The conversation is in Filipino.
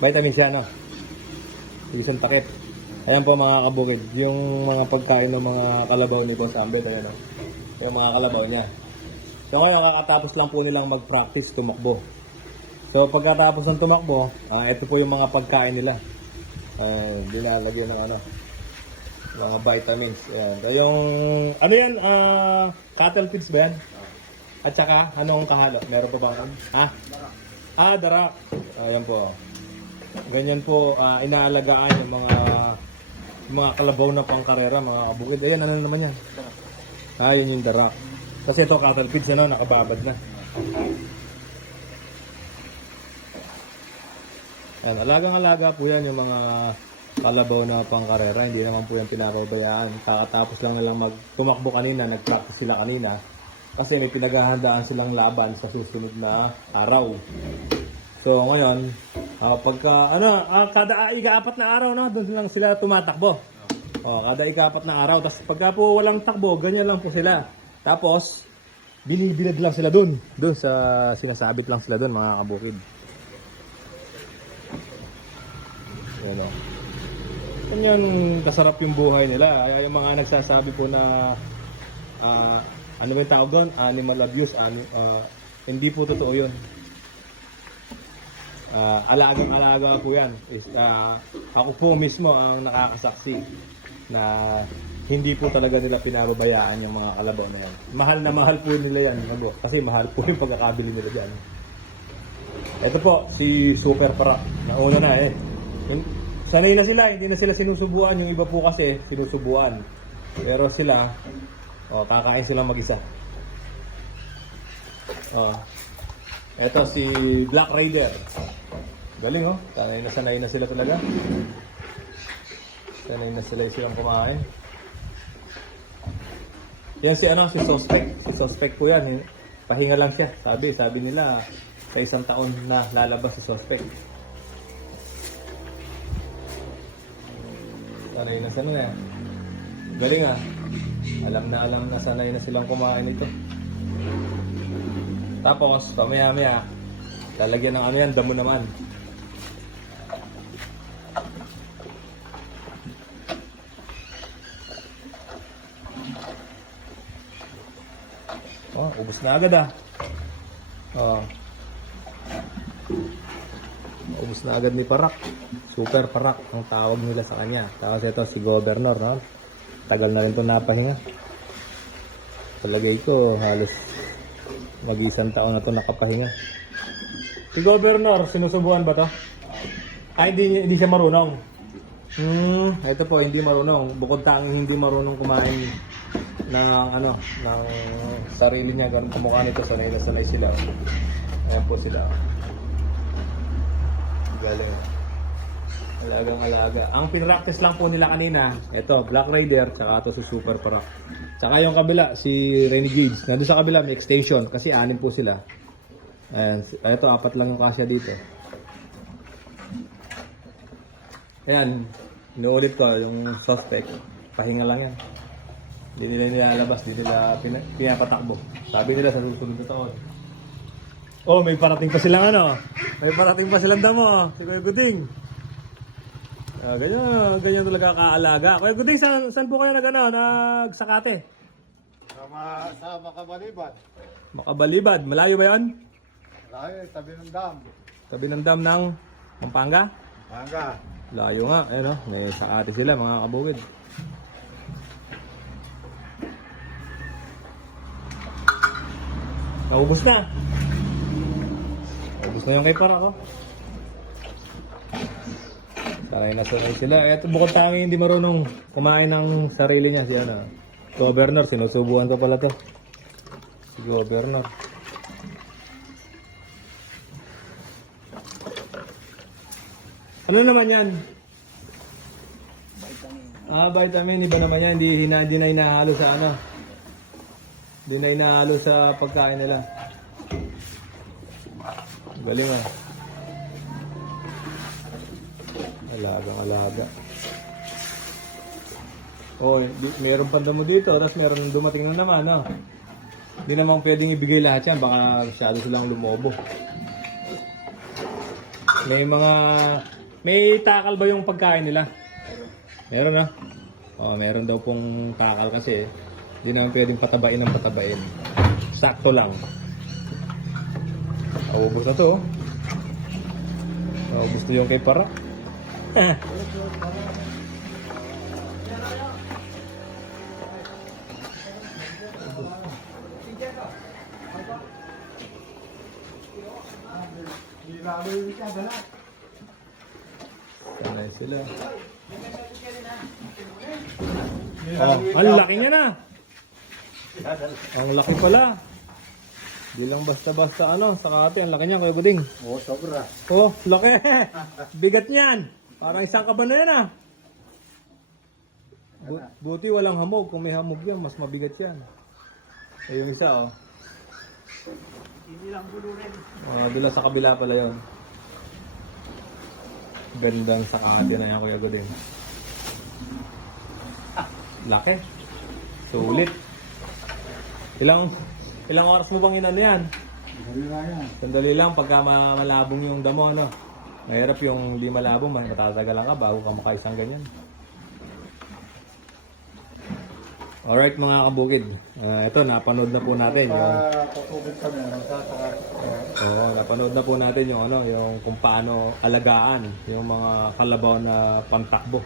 Vitamins yan, no? Isang takip. Ayan po mga kabukid, yung mga pagkain ng mga kalabaw ni Boss Ambet, ayan o. Yung mga kalabaw niya. So ngayon, kakatapos lang po nilang mag-practice tumakbo. So pagkatapos ng tumakbo, ah, ito po yung mga pagkain nila. Uh, dinalagyan ng ano, mga vitamins. Ayan. So, yung, ano yan, ah, cattle feeds ba yan? At saka, anong kahalo? Meron pa ba? Ha? Ah, darak. Ayan po. Ganyan po, ah, inaalagaan yung mga yung mga kalabaw na pangkarera, mga kabukid. Ayan, ano naman yan? Ah, yun yung darak. Kasi ito, cattle feeds, ano, nakababad na. Ayan, alagang-alaga po yan yung mga kalabaw na pangkarera. Hindi naman po yan pinapabayaan. Kakatapos lang nilang mag tumakbo kanina, nag-practice sila kanina. Kasi may pinaghahandaan silang laban sa susunod na araw. So ngayon, ah, pagka ano, ah, kada ika-apat na araw na doon lang sila tumatakbo. Oh, kada ika-apat na araw. Tapos pagka po walang takbo, ganyan lang po sila. Tapos binibilad lang sila doon. Doon sa sinasabit lang sila doon mga kabukid. Yan o. Ganyan kasarap yung buhay nila. Ay, yung mga nagsasabi po na ah, ano ba yung tawag doon? Animal abuse. Ani, ah, hindi po totoo yun. Ah, alagang-alaga po yan. Is, ah, ako po mismo ang nakakasaksi na hindi po talaga nila pinababayaan yung mga kalabaw na yan. Mahal na mahal po nila yan. Ano, kasi mahal po yung pagkakabili nila dyan. Ito po, si Super Para. Nauna na eh. Sanay na sila, hindi na sila sinusubuan. Yung iba po kasi, sinusubuan. Pero sila, oh, kakain silang mag-isa. Oh. Ito si Black Raider. Galing oh. Sanay na sanay na sila talaga. Sanay na sila silang kumain. Yan si ano, si Suspect. Si Suspect po yan. eh. Pahinga lang siya. Sabi, sabi nila sa isang taon na lalabas si Suspect. Sanay na sanay. ah. Galing ah. Alam na alam na sanay na silang kumain ito. Tapos, pamaya-maya, lalagyan ng ano yan, damo naman. Oh, ubos na agad ah. Oh. Ubos na agad ni Parak. Super Parak ang tawag nila sa kanya. Tapos ito si Governor, no? Tagal na rin ito napahinga. Palagay ko, halos mag-isang taon na ito nakapahinga. Si Governor, sinusubuan ba to? Ay, hindi, hindi siya marunong. Hmm, ito po, hindi marunong. Bukod tanging hindi marunong kumain ng ano, ng sarili niya. Ganun kumukha nito, sanay na sanay sila. Ayan po sila. Galing. Alagang alaga. Ang pinractice lang po nila kanina, ito, Black Rider, tsaka ito si Super Parak. Tsaka yung kabila, si Renegades. Nandun sa kabila, may extension, kasi anim po sila. Ayan, ito, apat lang yung kasya dito. Ayan, inuulit ko, yung suspect, pahinga lang yan. Hindi nila nilalabas, hindi nila pina- pinapatakbo. Sabi nila sa susunod na taon. Oh, may parating pa silang ano. May parating pa silang damo. Si Kuya Guding. Ah, ganyan, ganyan talaga kaalaga. Kuya Guding, saan, saan po kayo nag, ano, nagsakate? Sama sa Makabalibad. Makabalibad. Malayo ba yon? Layo, tabi ng dam. Tabi ng dam ng Pampanga? Manga. Layo nga. Ayun, oh. May sakate sila, mga kabukid. Naubos na. Naubos na yung kay para ko. Sanay na sanay sila. Eto bukod tangi hindi marunong kumain ng sarili niya si ano. Governor, sinusubuan ko pala to. Si Governor. Ano naman yan? Ah, vitamin. Iba naman yan. Hindi, hina, hindi na hinahalo sa ano. Hindi na hinahalo sa pagkain nila. Galing ah. Alagang alaga. Oh, di- meron pa damo dito, tapos meron dumating na naman, no? Hindi naman pwedeng ibigay lahat yan, baka masyado silang lumobo. May mga... May takal ba yung pagkain nila? Meron na. Oh, meron daw pong takal kasi hindi naman pwedeng patabain ng patabain. Sakto lang. Aubos na to. oh. Aubos na yung kay para. Sanay sila. Oh, ang laki niya na. Ang laki pala. Di lang basta-basta ano, sa ate, ang laki niya, Kuya Buding. Oo, sobra. Oh, laki. Bigat niyan. Parang isang kaba na yan ah. Bu- buti walang hamog. Kung may hamog yan, mas mabigat yan. Eh, yung isa oh. Hindi lang bulo rin. Uh, sa kabila pala yon. Gandang sa ate na yan, Kuya Godin. Laki. Sulit. Ilang ilang oras mo bang inano yan? Sabi na yan. Sandali lang pagka ma- malabong yung damo, ano. Mahirap yung di malabong, may matatagalan ka bago ka makaisang ganyan. Alright mga kabukid, Ah, ito napanood na po natin yung. Ano. Oo, napanood na po natin yung ano, yung kung paano alagaan yung mga kalabaw na pantakbo.